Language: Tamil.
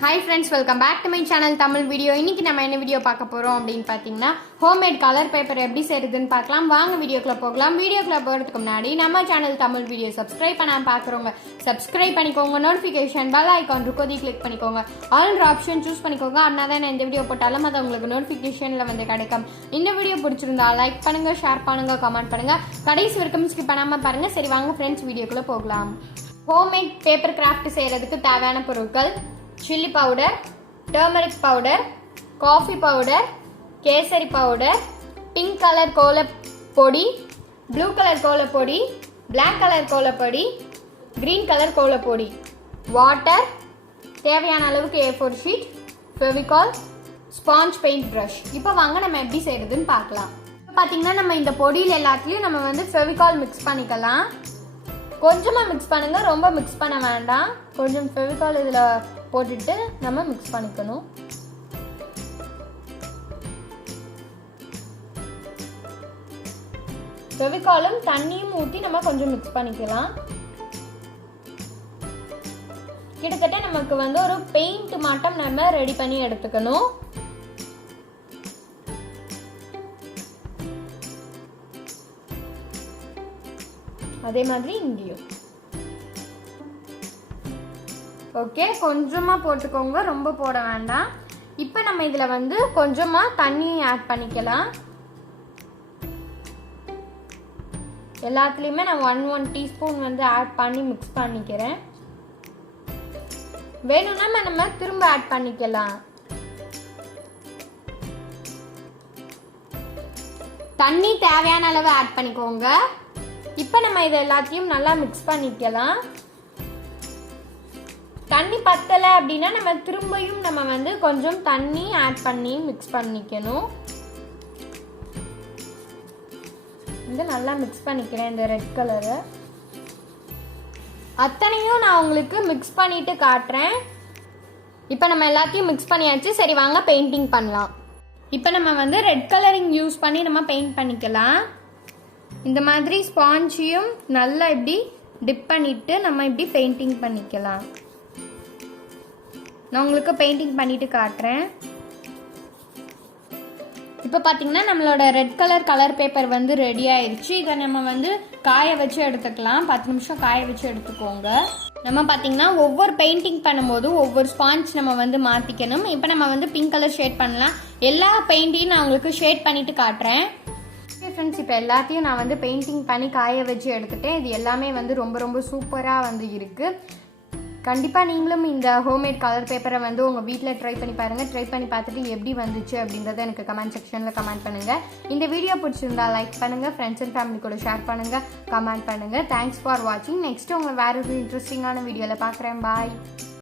Hi friends, welcome back to my channel Tamil video. இன்னைக்கு நம்ம என்ன வீடியோ பார்க்க போறோம் அப்படினு பாத்தீங்கன்னா ஹோம்மேட் கலர் பேப்பர் எப்படி செய்யறதுன்னு பார்க்கலாம். வாங்க வீடியோக்குள்ள போகலாம். வீடியோக்குள்ள போறதுக்கு முன்னாடி நம்ம சேனல் தமிழ் வீடியோ சப்ஸ்கிரைப் பண்ணாம பார்க்கறவங்க சப்ஸ்கிரைப் பண்ணிக்கோங்க. நோட்டிஃபிகேஷன் பெல் ஐகான் இருக்கோதி கிளிக் பண்ணிக்கோங்க. ஆல் ஆப்ஷன் சூஸ் பண்ணிக்கோங்க. அப்பதான் இந்த வீடியோ போட்டாலும் அது உங்களுக்கு நோட்டிஃபிகேஷன்ல வந்து கிடைக்கும். இந்த வீடியோ பிடிச்சிருந்தா லைக் பண்ணுங்க, ஷேர் பண்ணுங்க, கமெண்ட் பண்ணுங்க. கடைசி வரைக்கும் ஸ்கிப் பண்ணாம பாருங்க. சரி வாங்க ஃப்ரெண்ட்ஸ் வீடியோக்குள்ள போகலாம். ஹோம்மேட் பேப்பர் கிராஃப்ட் செய்யறதுக்கு தேவையான பொருட்கள்: chili powder, turmeric powder, coffee powder, kesari powder, pink color kola podi, blue color kola podi, black color kola podi, green color kola podi, water, தேவையான அளவுக்கு A4 sheet, fevicol, sponge paint brush. இப்போ வாங்க நம்ம எப்படி செய்யறதுன்னு பார்க்கலாம். பாத்தீங்கன்னா நம்ம இந்த பொடியில எல்லாத்துலயும் நம்ம வந்து fevicol mix பண்ணிக்கலாம். கொஞ்சமா மிக்ஸ் பண்ணுங்க, ரொம்ப மிக்ஸ் பண்ண வேண்டாம். கொஞ்சம் ஃபெவிகால் இதுல போட்டுட்டு நம்ம மிக்ஸ் பண்ணிக்கணும். ஃபெவிகாலும் தண்ணியும் ஊற்றி நம்ம கொஞ்சம் மிக்ஸ் பண்ணிக்கலாம். கிட்டத்தட்ட நமக்கு வந்து ஒரு பெயிண்ட் மாட்டம் நம்ம ரெடி பண்ணி எடுத்துக்கணும். அதே மாதிரி இங்கேயும் ஓகே, கொஞ்சமா போட்டுக்கோங்க, ரொம்ப போட வேண்டாம். இப்போ நம்ம இதுல வந்து கொஞ்சமா தண்ணி ஆட் பண்ணிக்கலாம். எல்லாத்துலயுமே நான் 1 டீஸ்பூன் வந்து ஆட் பண்ணி மிக்ஸ் பண்ணிக்கிறேன். வேணும்னா நம்ம திரும்ப ஆட் பண்ணிக்கலாம். தண்ணி தேவையான அளவு ஆட் பண்ணிக்கோங்க. இப்போ நம்ம இது எல்லாத்தையும் நல்லா மிக்ஸ் பண்ணிக்கலாம். தண்ணி பத்தலை அப்படின்னா நம்ம திரும்பியும் நம்ம வந்து கொஞ்சம் தண்ணி ஆட் பண்ணி மிக்ஸ் பண்ணிக்கணும். இது நல்லா மிக்ஸ் பண்ணிக்கிறேன். இந்த ரெட் கலரை அத்தனையும் நான் உங்களுக்கு மிக்ஸ் பண்ணிட்டு காட்டுறேன். இப்போ நம்ம எல்லாத்தையும் மிக்ஸ் பண்ணியாச்சு. சரி வாங்க பெயிண்டிங் பண்ணலாம். இப்போ நம்ம வந்து ரெட் கலரிங் யூஸ் பண்ணி நம்ம பெயிண்ட் பண்ணிக்கலாம். இந்த மாதிரி ஸ்பாஞ்சையும் நல்லா இப்படி டிப் பண்ணிட்டு நம்ம இப்படி பெயிண்டிங் பண்ணிக்கலாம். நான் உங்களுக்கு பெயிண்டிங் பண்ணிட்டு காட்டுறேன். இப்போ பார்த்தீங்கன்னா நம்மளோட ரெட் கலர் பேப்பர் வந்து ரெடி ஆயிடுச்சு. இதை நம்ம வந்து காய வச்சு எடுத்துக்கலாம். 10 நிமிஷம் காய வச்சு எடுத்துக்கோங்க. நம்ம பார்த்தீங்கன்னா ஒவ்வொரு பெயிண்டிங் பண்ணும்போது ஒவ்வொரு ஸ்பாஞ்ச் நம்ம வந்து மாற்றிக்கணும். இப்போ நம்ம வந்து பிங்க் கலர் ஷேட் பண்ணலாம். எல்லா பெயிண்டையும் நான் உங்களுக்கு ஷேட் பண்ணிட்டு காட்டுறேன். ஃப்ரெண்ட்ஸ், இப்போ எல்லாத்தையும் நான் வந்து பெயிண்டிங் பண்ணி காய வச்சு எடுத்துட்டேன். இது எல்லாமே வந்து ரொம்ப சூப்பராக வந்து இருக்குது. கண்டிப்பாக நீங்களும் இந்த ஹோம்மேட் கலர் பேப்பரை வந்து உங்கள் வீட்டில் ட்ரை பண்ணி பாருங்கள். ட்ரை பண்ணி பார்த்துட்டு எப்படி வந்துச்சு அப்படின்றத எனக்கு கமெண்ட் செக்ஷனில் கமெண்ட் பண்ணுங்கள். இந்த வீடியோ பிடிச்சிருந்தா லைக் பண்ணுங்கள், ஃப்ரெண்ட்ஸ் அண்ட் ஃபேமிலி கூட ஷேர் பண்ணுங்கள், கமெண்ட் பண்ணுங்கள். தேங்க்ஸ் ஃபார் வாட்சிங். நெக்ஸ்ட் உங்களை வேறு ஒரு இன்ட்ரெஸ்டிங்கான வீடியோவில் பார்க்குறேன். பாய்.